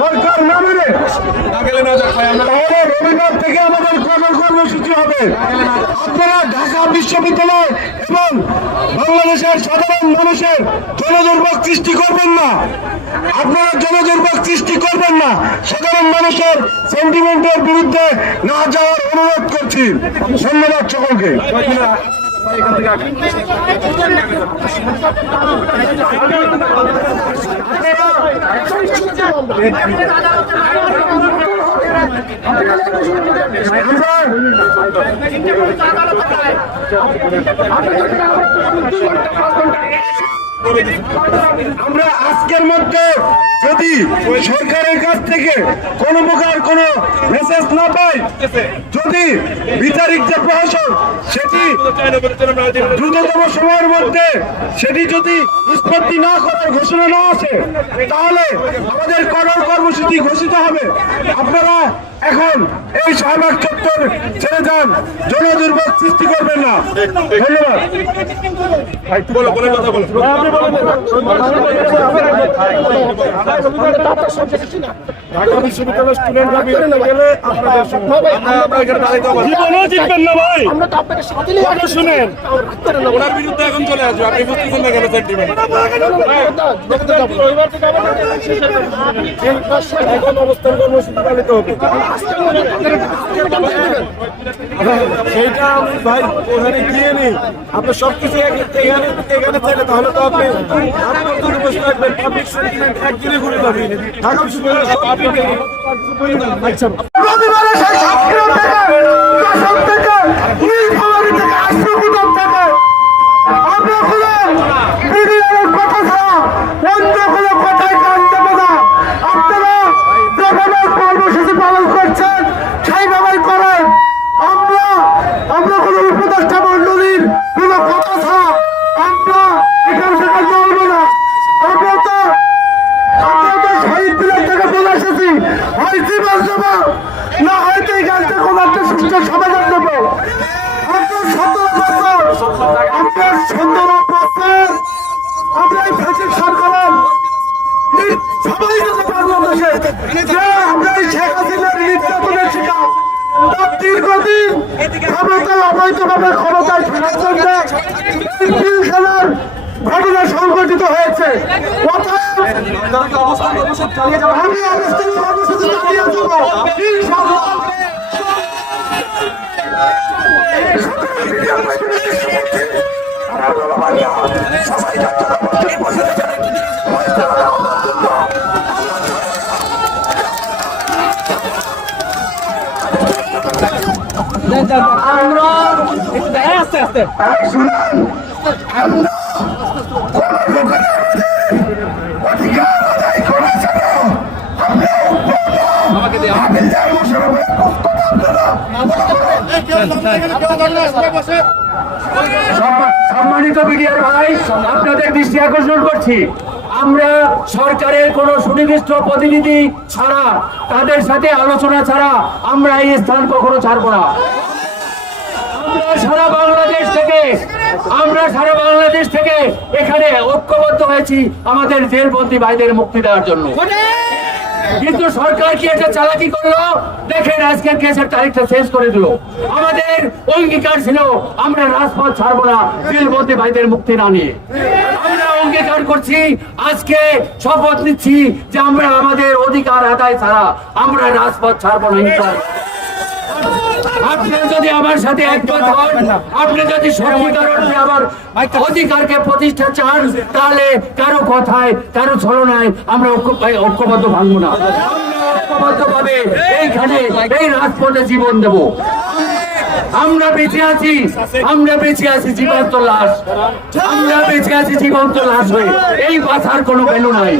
সরকার না মেনে, তাহলে রবিবার থেকে আমাদের কর্ম কর্মসূচি হবে। আপনারা ঢাকা বিশ্ববিদ্যালয় এবং বাংলাদেশের সাধারণ মানুষের জনদুর্ভোগ সৃষ্টি করবেন না। আপনারা জনদুর্ভোগ সৃষ্টি করবেন না। সাধারণ মানুষের সেন্টিমেন্টের বিরুদ্ধে না যাওয়ার অনুরোধ করছি। ধন্যবাদ সকলকে। আমরা আজকের মধ্যে যদি সরকারের কাছ থেকে কোনো প্রকার কোনো মেসেজ না পাই যদি বিচারিক যে প্রশাসন সেটি দ্রুততম সময়ের মধ্যে সেটি যদি নিষ্পত্তি না করার ঘোষণা না আসে তাহলে আমাদের কঠোর কর্মসূচি ঘোষিত হবে। আপনারা এখন এই শাহবাগ চত্বর ছেড়ে যান। জনদুর্ভোগ সৃষ্টি করবেন না। ধন্যবাদ। ঢাকা বিশ্ববিদ্যালয়ের স্টুডেন্টরা বেরোতে গেলে আপনাদের সঙ্গে আমরা আমরা এখানে দাঁড়াইতে পারব না। জীবনও জিতবেন না ভাই আমরা তো আপনাকে সাথে নিয়ে কথা শুনেন। ওনার বিরুদ্ধে এখন চলে আসবে। আপনি বুঝতেছেন না কেন সেন্টিমেন্ট এখন অবস্থান কর্মসূচি পালিত হবে। সেইটা আমি ভাই ওখানে গিয়ে নেই আপনি সবকিছু এখানে এখানে চাইলে তাহলে তো আপনি আপনার যদি বসে থাকবেন। পাবলিক সেন্টিমেন্ট একদিনে সব আচ্ছা। থেকে থেকে নীলফামারী থেকে আশ্রমুদম থেকে আমরা কোনো মিডিয়ার কথা ছাড়া অন্য কোনো কথায় কান দেব না আপনারা যেভাবে কর্মসূচি পালন করছেন সেইভাবেই করেন আমরা আমরা কোনো উপদেষ্টা মন্ডলীর কোনো কথা ছাড়া আমরা এখান থেকে চলবো না আমরা তো আমরা তো শহীদ মিনার থেকে বলে এসেছি হয় জীবন দেবো না হয়তো এই গাছটা কোনো একটা সুস্থ সমাধান দেবো আপনার সতেরো বছর আপনার সতেরো বছর আমরা এই ফ্যাসিক সরকারের সবাই যদি বাংলাদেশে যে আমরা এই শেখ হাসিনার নির্যাতনের শিকার। তার দীর্ঘদিন ক্ষমতায় অবৈধভাবে ক্ষমতায় ফেরার জন্য ঘটনা সংঘটিত হয়েছে। অতএব আমি অবস্থান কর্মসূচি শুনুন, আমরা কোনো প্রকার অধিকার সম্মানিত মিডিয়ার ভাই আপনাদের দৃষ্টি আকর্ষণ করছি। আমরা সরকারের কোন সুনির্দিষ্ট প্রতিনিধি ছাড়া তাদের সাথে আলোচনা ছাড়া আমরা এই স্থান কখনো ছাড়বো না। আমরা সারা বাংলাদেশ থেকে আমরা সারা বাংলাদেশ থেকে এখানে ঐক্যবদ্ধ হয়েছি আমাদের জেলবন্দি ভাইদের মুক্তি দেওয়ার জন্য। কিন্তু সরকার কি এটা চালাকি করল? দেখেন আজকের কেসের তারিখটা শেষ করে দিল। আমাদের অঙ্গীকার ছিল, আমরা রাজপথ ছাড়বো না জেলবন্দি ভাইদের মুক্তি না নিয়ে। আমরা অঙ্গীকার করছি, আজকে শপথ নিচ্ছি যে আমরা আমাদের অধিকার আদায় ছাড়া আমরা রাজপথ ছাড়বো না। আপনি যদি আমার সাথে একমত হন আপনি যদি সত্যিকার আমার অধিকারকে প্রতিষ্ঠা চান তাহলে কারও কথায় কারও ছলনায় আমরা এই ঐক্যবদ্ধ ভাঙবো না। ঐক্যবদ্ধ ভাবে এইখানে এই রাজপথে জীবন দেব। আমরা বেঁচে আছি আমরা বেঁচে আছি জীবন্ত লাশ। আমরা বেঁচে আছি জীবন্ত লাশ হয়ে। এই বাঁচার কোনো ভ্যালু নাই।